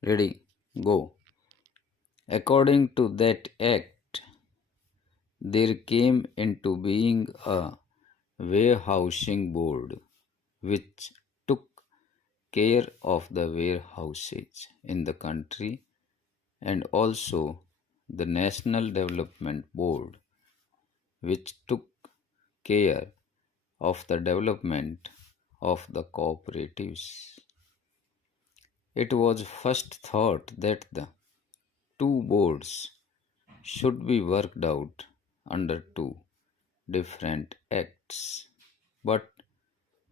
Ready, go. According to that act, there came into being a warehousing board which took care of the warehouses in the country, and also the National Development Board which took care of the development of the cooperatives. It was first thought that the two boards should be worked out under two different acts, but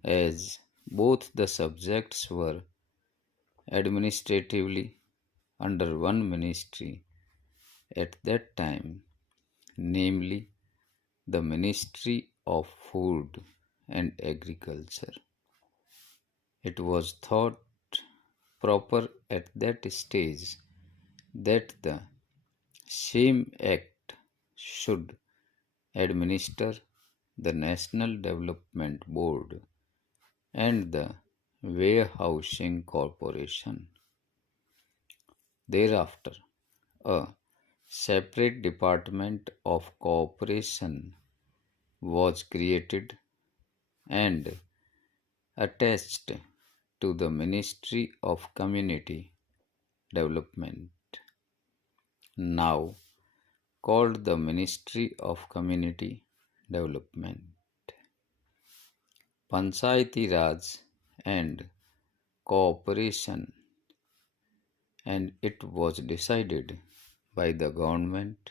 as both the subjects were administratively under one ministry at that time, namely the Ministry of Food and Agriculture, it was thought proper at that stage that the same act should administer the National Development Board and the Warehousing Corporation. Thereafter, a separate Department of Cooperation was created and attached to the Ministry of Community Development, now called the Ministry of Community Development. Panchayati Raj and Cooperation, and it was decided by the government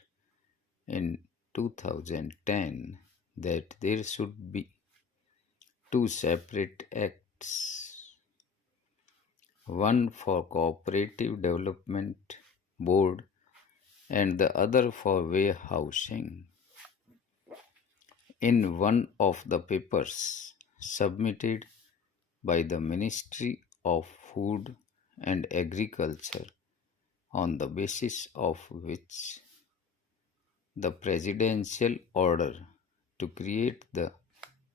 in 2010 that there should be two separate acts, one for Cooperative Development Board and the other for warehousing. In one of the papers submitted by the Ministry of Food and Agriculture, on the basis of which the presidential order to create the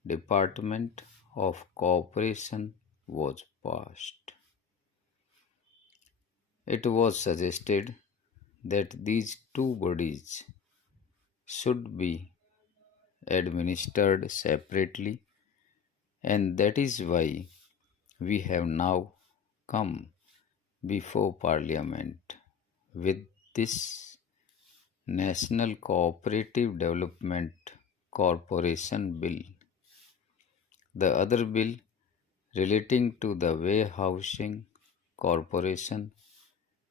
Department of Cooperation was passed. It was suggested that these two bodies should be administered separately, and that is why we have now come before Parliament with this National Cooperative Development Corporation Bill. The other bill relating to the Warehousing Corporation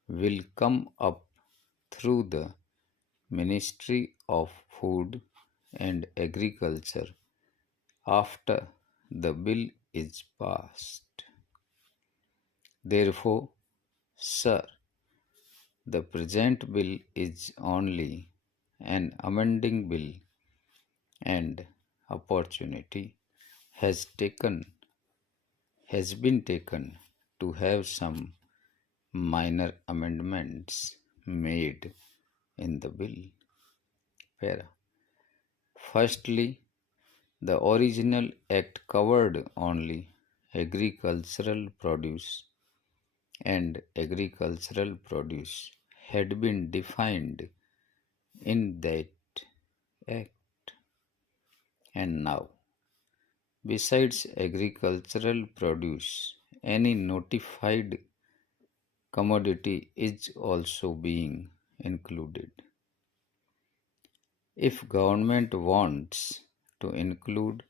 will come up through the Ministry of Food and Agriculture after the bill is passed. Therefore, sir, the present bill is only an amending bill, and opportunity has been taken to have some minor amendments made in the bill. Firstly, the original act covered only agricultural produce, and agricultural produce had been defined in that act. And now, besides agricultural produce, any notified commodity is also being included. If government wants to include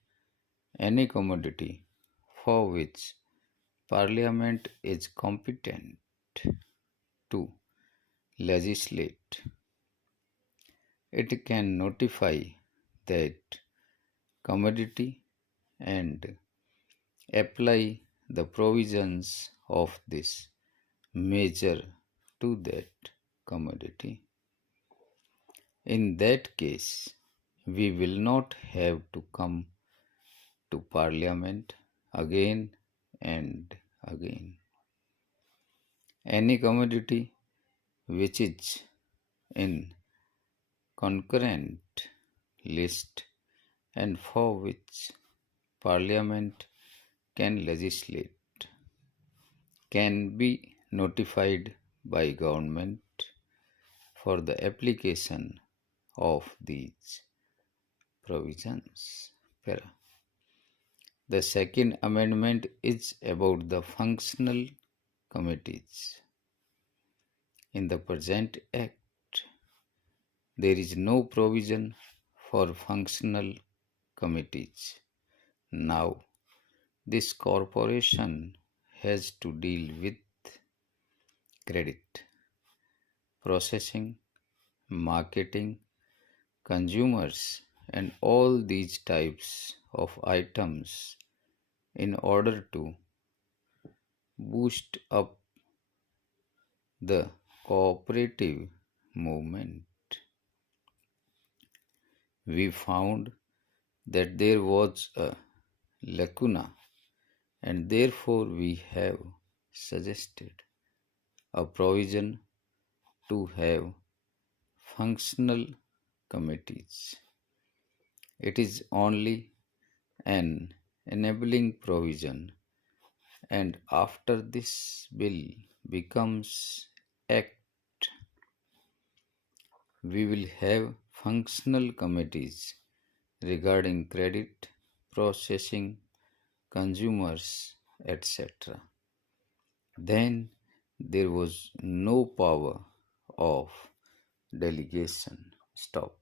any commodity for which Parliament is competent to legislate, it can notify that commodity and apply the provisions of this measure to that commodity. In that case, we will not have to come to Parliament again and again. Any commodity which is in concurrent list and for which Parliament can legislate can be notified by government for the application of these provisions. The second amendment is about the functional committees. In the present Act, there is no provision for functional committees. Now, this corporation has to deal with credit, processing, marketing, consumers, and all these types of items in order to boost up the cooperative movement. We found that there was a lacuna, and therefore we have suggested a provision to have functional committees. It is only an enabling provision, and after this bill becomes act, we will have functional committees regarding credit, processing, consumers, etc. Then there was no power of delegation. Stop.